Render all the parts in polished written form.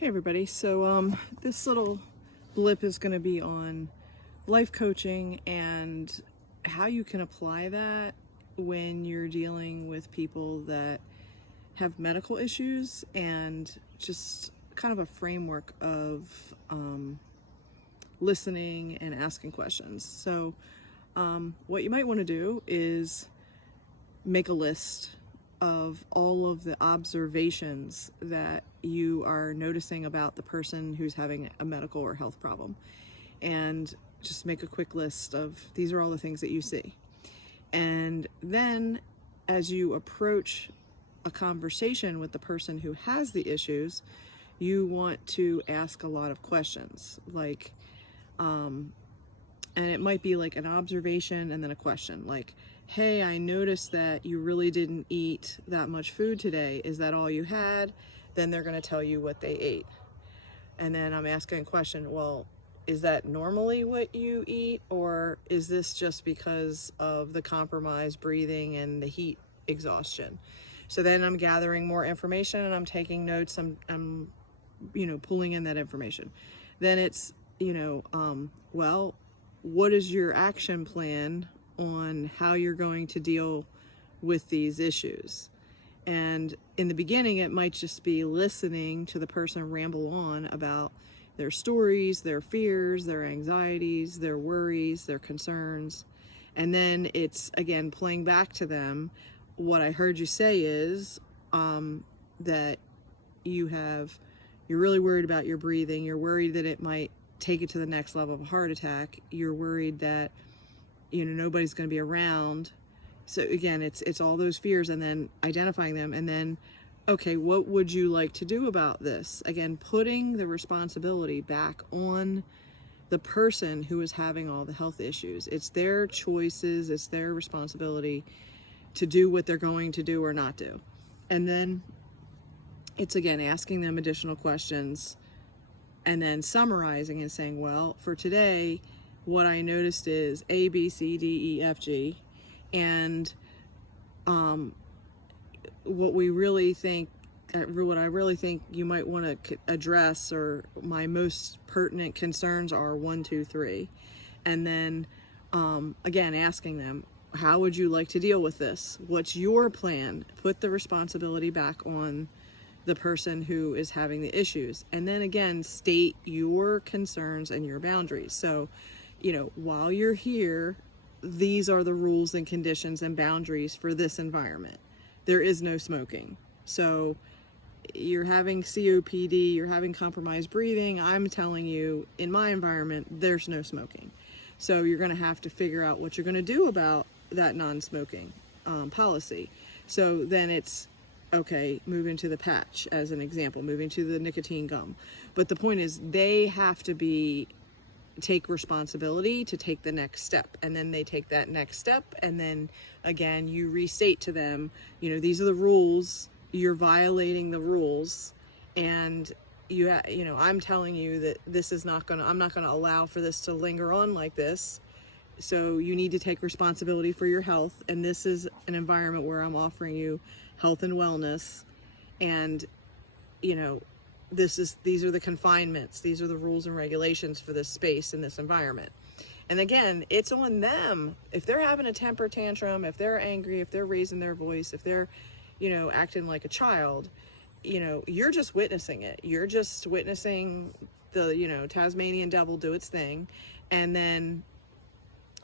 Hey everybody, so this little blip is going to be on life coaching and how you can apply that when you're dealing with people that have medical issues, and just kind of a framework of listening and asking questions. So what you might want to do is make a list of all of the observations that you are noticing about the person who's having a medical or health problem, and just make a quick list of these are all the things that you see. And then as you approach a conversation with the person who has the issues, you want to ask a lot of questions, like and it might be like an observation and then a question, like, hey, I noticed that you really didn't eat that much food today. Is that all you had? Then they're going to tell you what they ate. And then I'm asking a question, well, is that normally what you eat, or is this just because of the compromised breathing and the heat exhaustion? So then I'm gathering more information and I'm taking notes. I'm pulling in that information. Then it's, well, what is your action plan on how you're going to deal with these issues? And in the beginning, it might just be listening to the person ramble on about their stories, their fears, their anxieties, their worries, their concerns. And then it's, again, playing back to them, what I heard you say is that you're really worried about your breathing. You're worried that it might take it to the next level of a heart attack. You're worried that, nobody's going to be around. So again, it's all those fears, and then identifying them, and then, okay, what would you like to do about this? Again, putting the responsibility back on the person who is having all the health issues. It's their choices, it's their responsibility to do what they're going to do or not do. And then it's, again, asking them additional questions and then summarizing and saying, well, for today, what I noticed is A, B, C, D, E, F, G. And what I really think you might want to address, or my most pertinent concerns, are 1, 2, 3. And then, again, asking them, how would you like to deal with this? What's your plan? Put the responsibility back on the person who is having the issues. And then again, state your concerns and your boundaries. So, while you're here, these are the rules and conditions and boundaries for this environment. There is no smoking. So you're having COPD, you're having compromised breathing. I'm telling you, in my environment, there's no smoking. So you're going to have to figure out what you're going to do about that non-smoking policy. So then it's, okay, moving to the patch as an example, moving to the nicotine gum. But the point is, they have to take responsibility to take the next step, and then they take that next step, and then again you restate to them, these are the rules, you're violating the rules, and I'm telling you that I'm not going to allow for this to linger on like this. So you need to take responsibility for your health, and this is an environment where I'm offering you health and wellness, and these are the confinements, these are the rules and regulations for this space and this environment. And again, it's on them. If they're having a temper tantrum, if they're angry, if they're raising their voice, if they're acting like a child, you're just witnessing it. You're just witnessing the Tasmanian devil do its thing. And then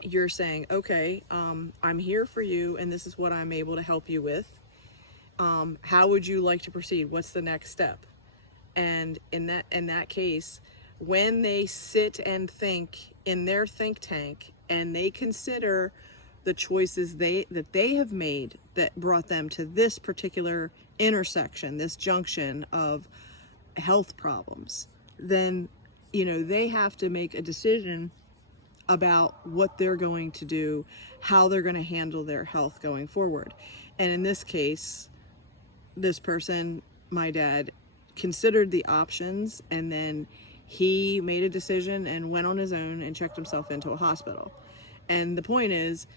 you're saying, okay, I'm here for you, and this is what I'm able to help you with. How would you like to proceed? What's the next step? And in that case, when they sit and think in their think tank, and they consider the choices that they have made that brought them to this particular intersection, this junction of health problems, then they have to make a decision about what they're going to do, how they're going to handle their health going forward. And in this case, this person, my dad, considered the options, and then he made a decision and went on his own and checked himself into a hospital. And the point is,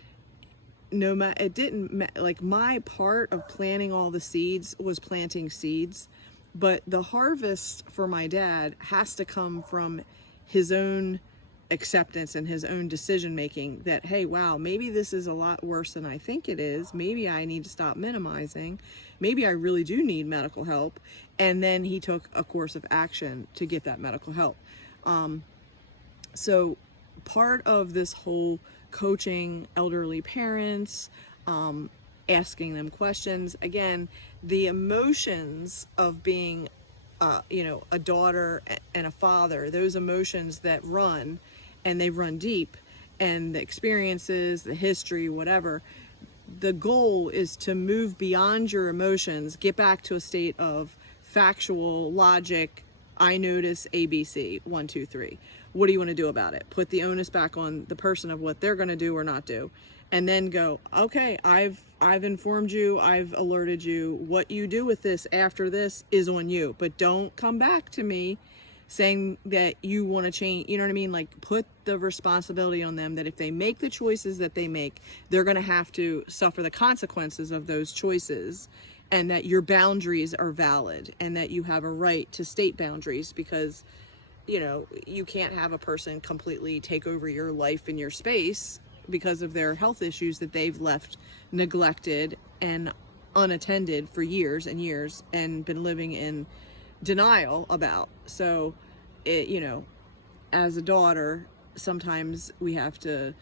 my part of planting all the seeds was planting seeds, But the harvest for my dad has to come from his own acceptance and his own decision making that, hey, wow, maybe this is a lot worse than I think it is. Maybe I need to stop minimizing. Maybe I really do need medical help. And then he took a course of action to get that medical help. So part of this whole coaching elderly parents, asking them questions, again, the emotions of being a daughter and a father, those emotions that run, and they run deep, and the experiences, the history, whatever, the goal is to move beyond your emotions, get back to a state of factual logic. I notice ABC, 1, 2, 3. What do you want to do about it? Put the onus back on the person of what they're going to do or not do. And then go, okay, I've informed you, I've alerted you. What you do with this after this is on you. But don't come back to me saying that you want to change. You know what I mean? Like, put the responsibility on them that if they make the choices that they make, they're going to have to suffer the consequences of those choices, and that your boundaries are valid and that you have a right to state boundaries, because you can't have a person completely take over your life and your space because of their health issues that they've left neglected and unattended for years and years and been living in denial about. So, as a daughter, sometimes we have to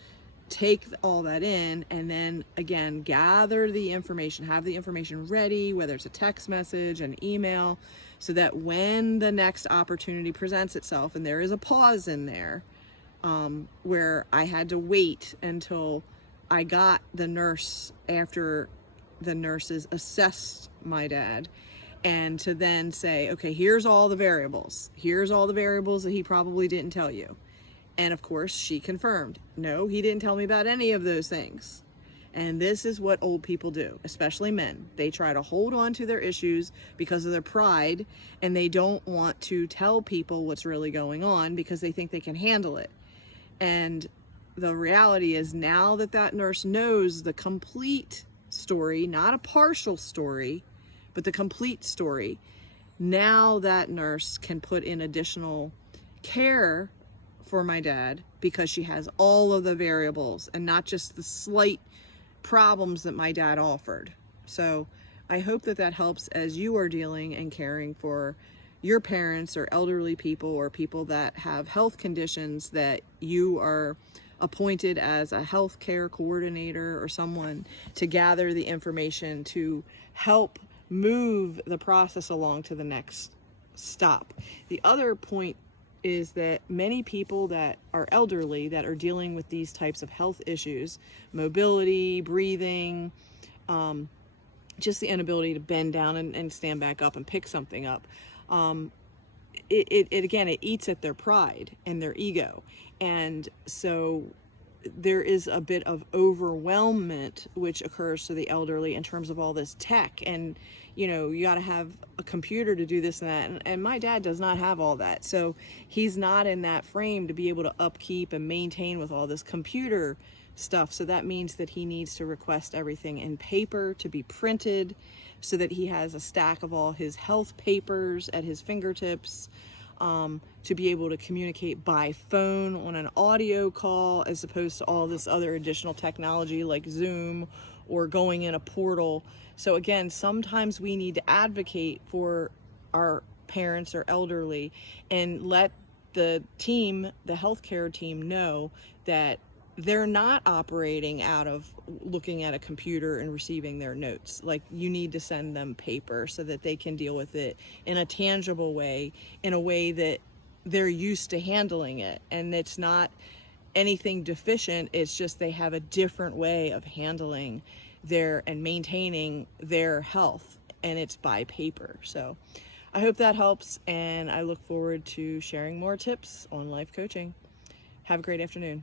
take all that in and then again gather the information, have the information ready, whether it's a text message, an email, so that when the next opportunity presents itself, and there is a pause in there, where I had to wait until I got the nurse after the nurses assessed my dad, and to then say, okay, here's all the variables. Here's all the variables that he probably didn't tell you. And of course, she confirmed, no, he didn't tell me about any of those things. And this is what old people do, especially men. They try to hold on to their issues because of their pride, and they don't want to tell people what's really going on because they think they can handle it. And the reality is, now that that nurse knows the complete story, not a partial story, but the complete story, now that nurse can put in additional care for my dad because she has all of the variables and not just the slight problems that my dad offered. So I hope that that helps as you are dealing and caring for your parents or elderly people or people that have health conditions that you are appointed as a health care coordinator or someone to gather the information to help move the process along to the next stop. The other point is that many people that are elderly that are dealing with these types of health issues, mobility, breathing, just the inability to bend down and stand back up and pick something up, it eats at their pride and their ego. And so there is a bit of overwhelmment which occurs to the elderly in terms of all this tech, and you got to have a computer to do this and that, and my dad does not have all that, so he's not in that frame to be able to upkeep and maintain with all this computer stuff. So that means that he needs to request everything in paper to be printed so that he has a stack of all his health papers at his fingertips, to be able to communicate by phone on an audio call as opposed to all this other additional technology like Zoom or going in a portal. So again, sometimes we need to advocate for our parents or elderly and let the team, the healthcare team, know that they're not operating out of looking at a computer and receiving their notes. Like, you need to send them paper so that they can deal with it in a tangible way, in a way that they're used to handling it. And it's not anything deficient, it's just they have a different way of handling their and maintaining their health, and it's by paper. So I hope that helps, and I look forward to sharing more tips on life coaching. Have a great afternoon.